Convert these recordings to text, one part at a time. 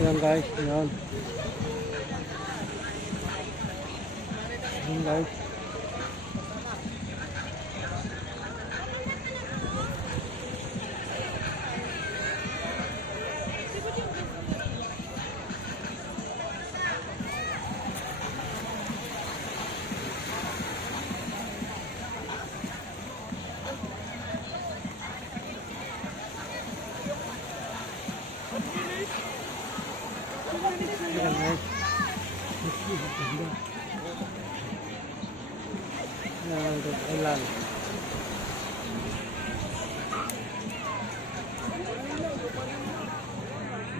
Yan guys, yan. Yan guys. Yan guys. Yan, Thailand.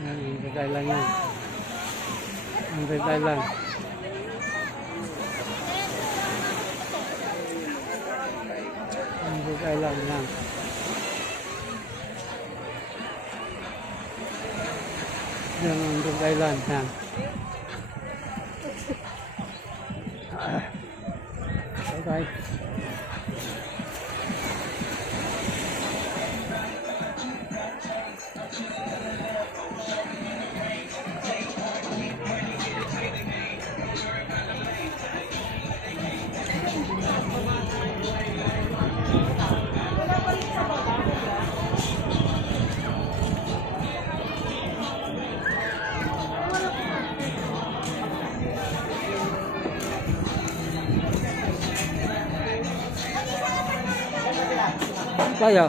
Yan, Thailand yan. Yan, Thailand. Yan, Thailand yan. Yan, Thailand yan. Okay. Kaya?